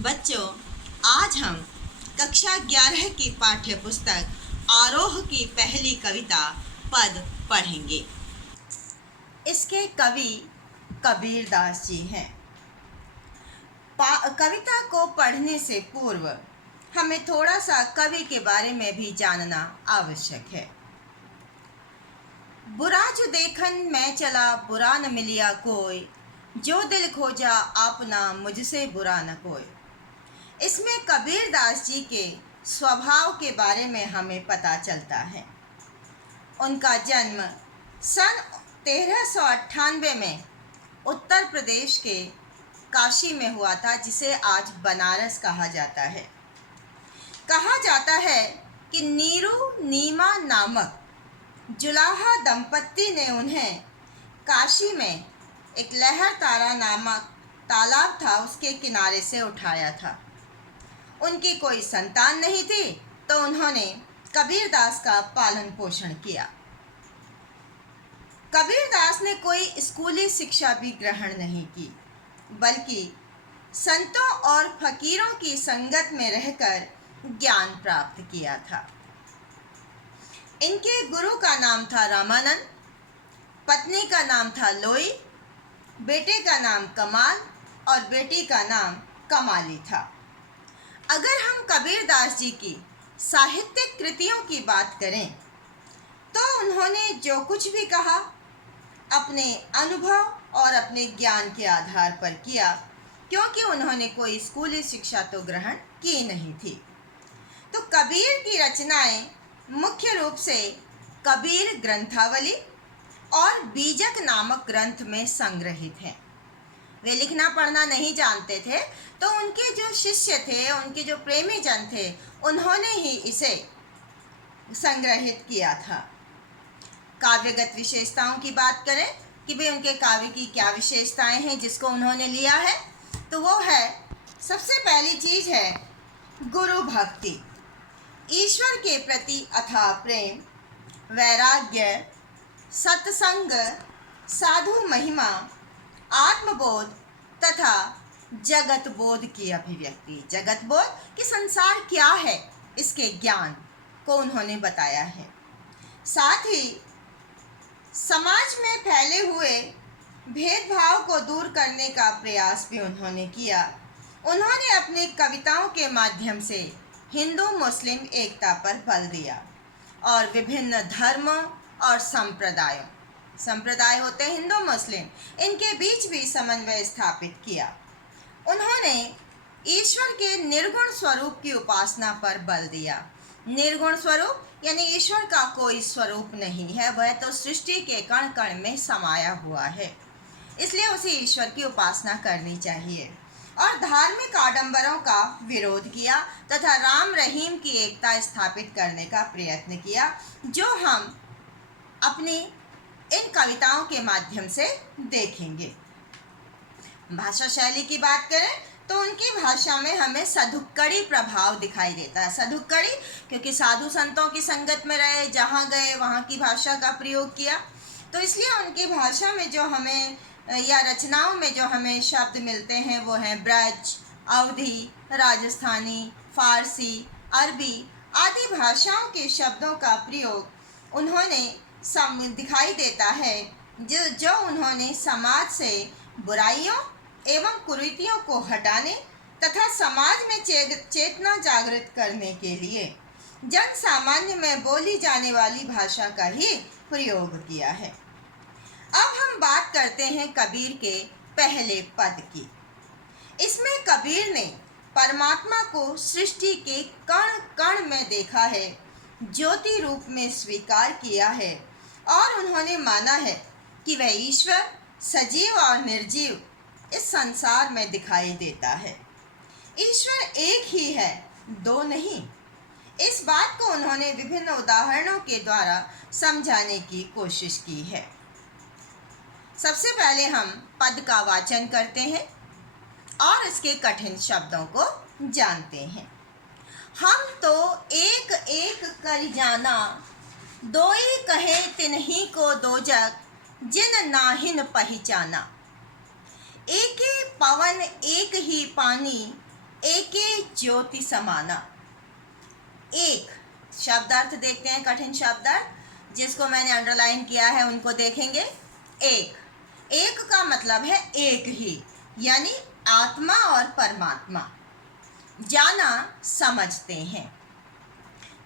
बच्चों, आज हम कक्षा 11 की पाठ्य पुस्तक आरोह की पहली कविता पद पढ़ेंगे। इसके कवि कबीरदास जी हैं। कविता को पढ़ने से पूर्व हमें थोड़ा सा कवि के बारे में भी जानना आवश्यक है। बुरा जो देखन मैं चला बुरा न मिलिया कोई, जो दिल खोजा आपना मुझसे बुरा न कोई। इसमें कबीरदास जी के स्वभाव के बारे में हमें पता चलता है। उनका जन्म सन 1398 में उत्तर प्रदेश के काशी में हुआ था, जिसे आज बनारस कहा जाता है। कहा जाता है कि नीरू नीमा नामक जुलाहा दंपत्ति ने उन्हें काशी में एक लहर तारा नामक तालाब था, उसके किनारे से उठाया था। उनकी कोई संतान नहीं थी, तो उन्होंने कबीरदास का पालन पोषण किया। कबीरदास ने कोई स्कूली शिक्षा भी ग्रहण नहीं की, बल्कि संतों और फकीरों की संगत में रहकर ज्ञान प्राप्त किया था। इनके गुरु का नाम था रामानंद, पत्नी का नाम था लोई, बेटे का नाम कमाल और बेटी का नाम कमाली था। अगर हम कबीरदास जी की साहित्यिक कृतियों की बात करें, तो उन्होंने जो कुछ भी कहा अपने अनुभव और अपने ज्ञान के आधार पर किया, क्योंकि उन्होंने कोई स्कूली शिक्षा तो ग्रहण की नहीं थी। तो कबीर की रचनाएं मुख्य रूप से कबीर ग्रंथावली और बीजक नामक ग्रंथ में संग्रहित हैं। वे लिखना पढ़ना नहीं जानते थे, तो उनके जो शिष्य थे, उनके जो प्रेमी जन थे, उन्होंने ही इसे संग्रहित किया था। काव्यगत विशेषताओं की बात करें कि भाई उनके काव्य की क्या विशेषताएं हैं जिसको उन्होंने लिया है, तो वो है, सबसे पहली चीज है गुरु भक्ति, ईश्वर के प्रति अथाह प्रेम, वैराग्य, सत्संग, साधु महिमा, आत्मबोध तथा जगत बोध की अभिव्यक्ति। जगत बोध कि संसार क्या है, इसके ज्ञान को उन्होंने बताया है। साथ ही समाज में फैले हुए भेदभाव को दूर करने का प्रयास भी उन्होंने किया। उन्होंने अपनी कविताओं के माध्यम से हिंदू मुस्लिम एकता पर बल दिया और विभिन्न धर्मों और संप्रदाय होते हिंदू मुस्लिम, इनके बीच भी समन्वय स्थापित किया। उन्होंने ईश्वर के निर्गुण स्वरूप की उपासना पर बल दिया। निर्गुण स्वरूप यानी ईश्वर का कोई स्वरूप नहीं है, वह तो सृष्टि के कण कण में समाया हुआ है, इसलिए उसे ईश्वर की उपासना करनी चाहिए। और धार्मिक आडंबरों का विरोध किया तथा राम रहीम की एकता स्थापित करने का प्रयत्न किया, जो हम अपनी इन कविताओं के माध्यम से देखेंगे। भाषा शैली की बात करें तो उनकी भाषा में हमें सधुक्कड़ी प्रभाव दिखाई देता है। सधुक्कड़ी क्योंकि साधु संतों की संगत में रहे, जहाँ गए वहाँ की भाषा का प्रयोग किया, तो इसलिए उनकी भाषा में जो हमें या रचनाओं में जो हमें शब्द मिलते हैं वो हैं ब्रज, अवधी, राजस्थानी, फारसी, अरबी आदि भाषाओं के शब्दों का प्रयोग उन्होंने दिखाई देता है, जो उन्होंने समाज से बुराइयों एवं कुरीतियों को हटाने तथा समाज में चेतना जागृत करने के लिए जन सामान्य में बोली जाने वाली भाषा का ही प्रयोग किया है। अब हम बात करते हैं कबीर के पहले पद की। इसमें कबीर ने परमात्मा को सृष्टि के कण कण में देखा है, ज्योति रूप में स्वीकार किया है और उन्होंने माना है कि वह ईश्वर सजीव और निर्जीव इस संसार में दिखाई देता है। ईश्वर एक ही है, दो नहीं। इस बात को उन्होंने विभिन्न उदाहरणों के द्वारा समझाने की कोशिश की है। सबसे पहले हम पद का वाचन करते हैं और इसके कठिन शब्दों को जानते हैं। हम तो एक एक कर जाना, दोई कहे तिन्ही को दोजक, जिन नाहिन पहचाना। एक ही पवन एक ही पानी, एके ज्योति समाना। एक शब्दार्थ देखते हैं, कठिन शब्दार्थ जिसको मैंने अंडरलाइन किया है उनको देखेंगे। एक का मतलब है एक ही, यानी आत्मा और परमात्मा, जाना समझते हैं।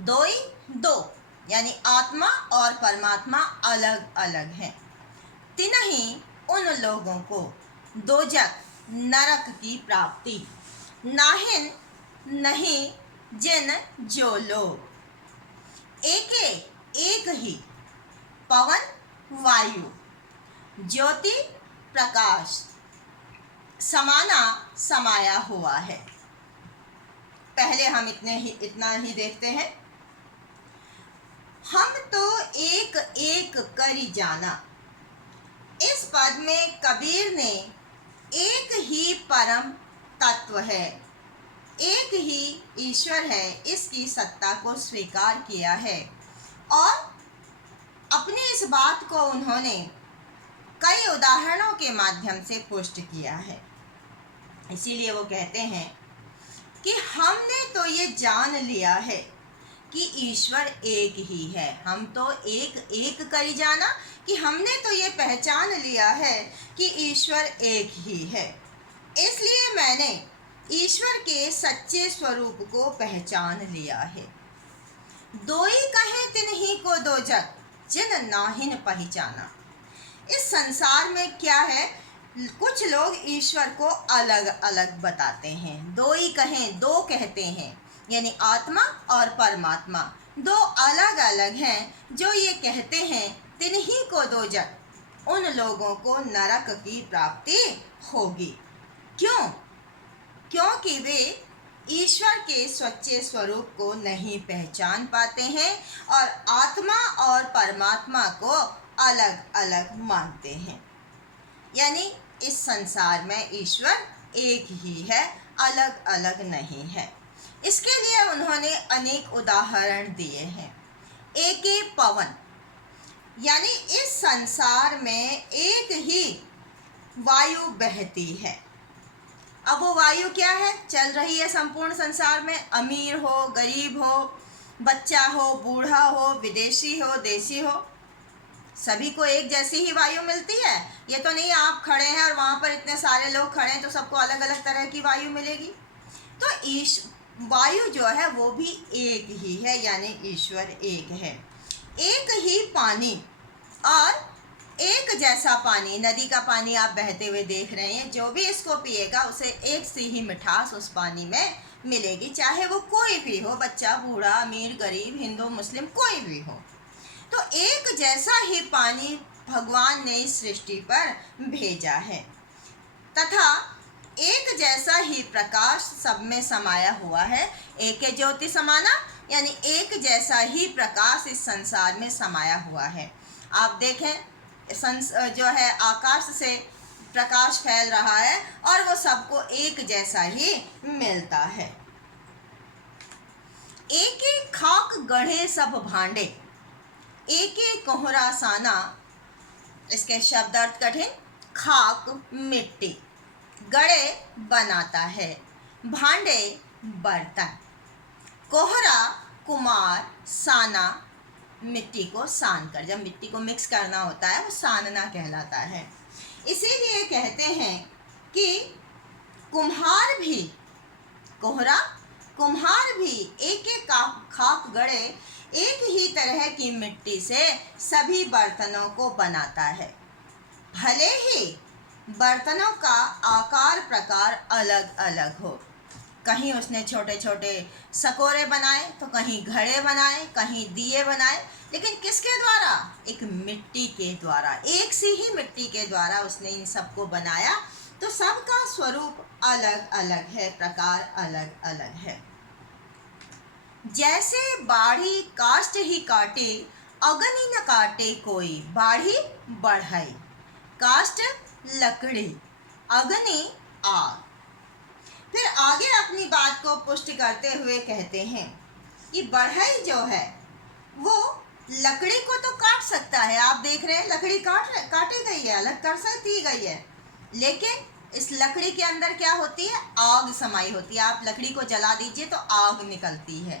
दोई दो, यानी आत्मा और परमात्मा अलग अलग हैं। तिनहि उन लोगों को दोजक नरक की प्राप्ति, नाहिन नहीं जिन जो लोग। एके एक ही, पवन वायु, ज्योति प्रकाश, समाना समाया हुआ है। पहले हम इतना ही देखते हैं। हम तो एक एक करी जाना। इस पद में कबीर ने एक ही परम तत्व है, एक ही ईश्वर है, इसकी सत्ता को स्वीकार किया है और अपनी इस बात को उन्होंने कई उदाहरणों के माध्यम से पुष्ट किया है। इसीलिए वो कहते हैं कि हमने तो ये जान लिया है कि ईश्वर एक ही है। हम तो एक एक करी जाना, कि हमने तो ये पहचान लिया है कि ईश्वर एक ही है। इसलिए मैंने ईश्वर के सच्चे स्वरूप को पहचान लिया है। दोई कहे तिन्ही को दोजक जिन नाहिन पहचाना। इस संसार में क्या है, कुछ लोग ईश्वर को अलग अलग बताते हैं। दोई कहें, दो कहते हैं, यानी आत्मा और परमात्मा दो अलग अलग हैं जो ये कहते हैं तिन्ही को दोजक, उन लोगों को नरक की प्राप्ति होगी। क्यों? क्योंकि वे ईश्वर के सच्चे स्वरूप को नहीं पहचान पाते हैं और आत्मा और परमात्मा को अलग अलग मानते हैं। यानी इस संसार में ईश्वर एक ही है, अलग अलग नहीं है। इसके लिए उन्होंने अनेक उदाहरण दिए हैं। एके पवन, यानी इस संसार में एक ही वायु बहती है। अब वो वायु क्या है, चल रही है संपूर्ण संसार में। अमीर हो, गरीब हो, बच्चा हो, बूढ़ा हो, विदेशी हो, देशी हो, सभी को एक जैसी ही वायु मिलती है। ये तो नहीं आप खड़े हैं और वहाँ पर इतने सारे लोग खड़े हैं तो सबको अलग अलग तरह की वायु मिलेगी। तो वायु जो है वो भी एक ही है, यानी ईश्वर एक है। एक ही पानी और एक जैसा पानी, नदी का पानी आप बहते हुए देख रहे हैं, जो भी इसको पिएगा उसे एक सी ही मिठास उस पानी में मिलेगी, चाहे वो कोई भी हो, बच्चा, बूढ़ा, अमीर, गरीब, हिंदू, मुस्लिम, कोई भी हो। तो एक जैसा ही पानी भगवान ने इस सृष्टि पर भेजा है तथा एक जैसा ही प्रकाश सब में समाया हुआ है। एके ज्योति समाना, यानी एक जैसा ही प्रकाश इस संसार में समाया हुआ है। आप देखें जो है आकाश से प्रकाश फैल रहा है और वो सबको एक जैसा ही मिलता है। एक एक खाक गढ़े सब भांडे, एक एक कोहरा साना। इसके शब्दार्थ कठिन। खाक मिट्टी, गड़े बनाता है, भांडे बर्तन, कोहरा कुमार, साना मिट्टी को सान कर, जब मिट्टी को मिक्स करना होता है वो सानना कहलाता है। इसीलिए कहते हैं कि कुम्हार भी, कोहरा कुम्हार भी एक एक खाक गड़े एक ही तरह की मिट्टी से सभी बर्तनों को बनाता है। भले ही बर्तनों का आकार प्रकार अलग अलग हो, कहीं उसने छोटे छोटे सकोरे बनाए तो कहीं घड़े बनाए, कहीं दिए बनाए, लेकिन किसके द्वारा? एक मिट्टी के द्वारा, एक सी ही मिट्टी के द्वारा उसने इन सबको बनाया। तो सबका स्वरूप अलग अलग है, प्रकार अलग अलग है। जैसे बाढ़ी काष्ठ ही काटे, अग्नि न काटे कोई, बाढ़ी बढ़ई, काष्ठ लकड़ी, अग्नि आग। फिर आगे अपनी बात को पुष्ट करते हुए कहते हैं कि बढ़ई जो है वो लकड़ी को तो काट सकता है। आप देख रहे हैं लकड़ी काटी गई है, अलग कर दी गई है, लेकिन इस लकड़ी के अंदर क्या होती है? आग समाई होती है। आप लकड़ी को जला दीजिए तो आग निकलती है,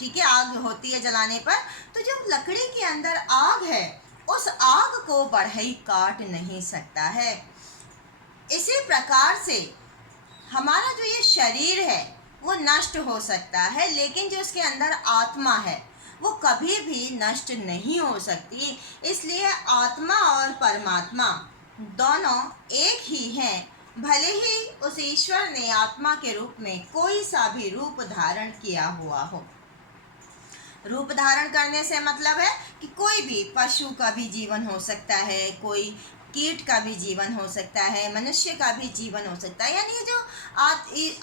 ठीक है, आग होती है जलाने पर। तो जो लकड़ी के अंदर आग है, उस आग को बढ़ई काट नहीं सकता है। इसी प्रकार से हमारा जो ये शरीर है वो नष्ट हो सकता है, लेकिन जो उसके अंदर आत्मा है वो कभी भी नष्ट नहीं हो सकती। इसलिए आत्मा और परमात्मा दोनों एक ही हैं, भले ही उस ईश्वर ने आत्मा के रूप में कोई सा भी रूप धारण किया हुआ हो। रूप धारण करने से मतलब है कि कोई भी पशु का भी जीवन हो सकता है, कोई कीट का भी जीवन हो सकता है, मनुष्य का भी जीवन हो सकता है। यानी जो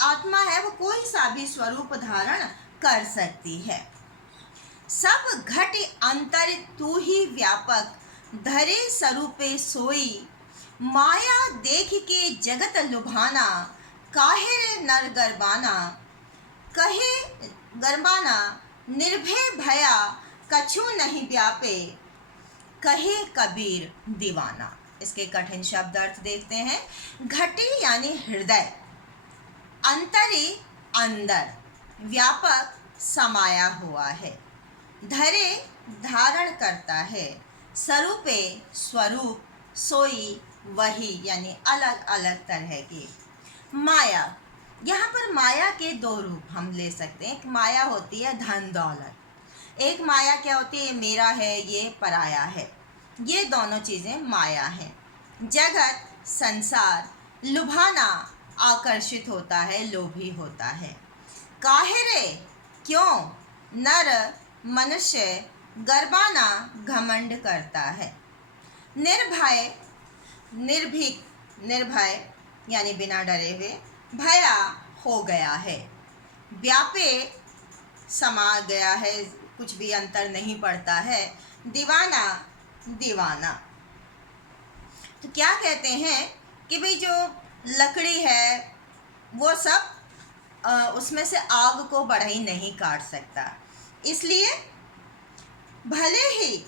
आत्मा है वो कोई सा भी स्वरूप धारण कर सकती है। सब घट अंतर तू ही व्यापक, धरे स्वरूपे सोई, माया देख के जगत लुभाना, काहे रे नर गरबाना, कहे गरबाना, निर्भय भया कछु नहीं व्यापे, कहे कबीर दीवाना। इसके कठिन शब्द अर्थ देखते हैं। घटी यानी हृदय, अंतरे अंदर, व्यापक समाया हुआ है, धरे धारण करता है, स्वरूपे स्वरूप, सोई वही यानी अलग अलग तरह की। माया, यहाँ पर माया के दो रूप हम ले सकते हैं। एक माया होती है धन दौलत, एक माया क्या होती है, ये मेरा है, ये पराया है, ये दोनों चीज़ें माया हैं। जगत संसार, लुभाना आकर्षित होता है, लोभी होता है। काहेरे क्यों, नर मनुष्य, गरबाना घमंड करता है। निर्भय निर्भीक, निर्भय यानी बिना डरे हुए, भया हो गया है, व्यापे समा गया है, कुछ भी अंतर नहीं पड़ता है, दीवाना दीवाना। तो क्या कहते हैं कि भाई जो लकड़ी है वो सब उसमें से आग को बढ़ई नहीं काट सकता। इसलिए भले ही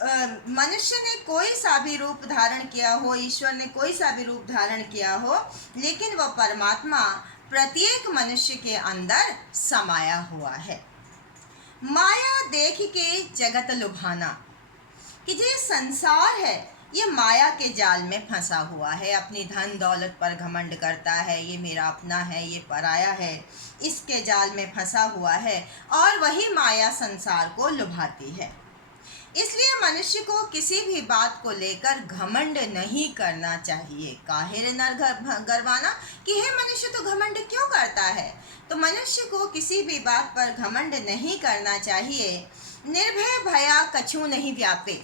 मनुष्य ने कोई सा भी रूप धारण किया हो, ईश्वर ने कोई सा भी रूप धारण किया हो, लेकिन वह परमात्मा प्रत्येक मनुष्य के अंदर समाया हुआ है। माया देख के जगत लुभाना, कि जो संसार है ये माया के जाल में फंसा हुआ है, अपनी धन दौलत पर घमंड करता है, ये मेरा अपना है, ये पराया है, इसके जाल में फंसा हुआ है और वही माया संसार को लुभाती है। इसलिए मनुष्य को किसी भी बात को लेकर घमंड नहीं करना चाहिए। काहे नर गरबाना, कि हे मनुष्य तो घमंड क्यों करता है। तो मनुष्य को किसी भी बात पर घमंड नहीं करना चाहिए। निर्भय भया कछु नहीं व्यापे।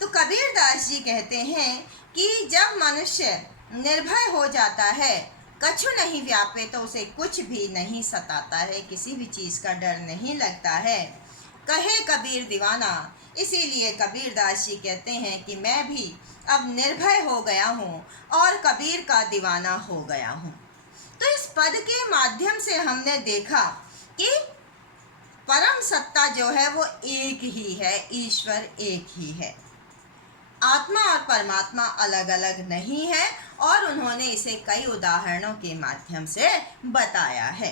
तो कबीरदास जी कहते हैं कि जब मनुष्य निर्भय हो जाता है, कछु नहीं व्यापे, तो उसे कुछ भी नहीं सताता है, किसी भी चीज़ का डर नहीं लगता है। कहे कबीर दीवाना, इसीलिए कबीरदास जी कहते हैं कि मैं भी अब निर्भय हो गया हूँ और कबीर का दीवाना हो गया हूँ। तो इस पद के माध्यम से हमने देखा कि परम सत्ता जो है वो एक ही है, ईश्वर एक ही है। आत्मा और परमात्मा अलग अलग नहीं है और उन्होंने इसे कई उदाहरणों के माध्यम से बताया है।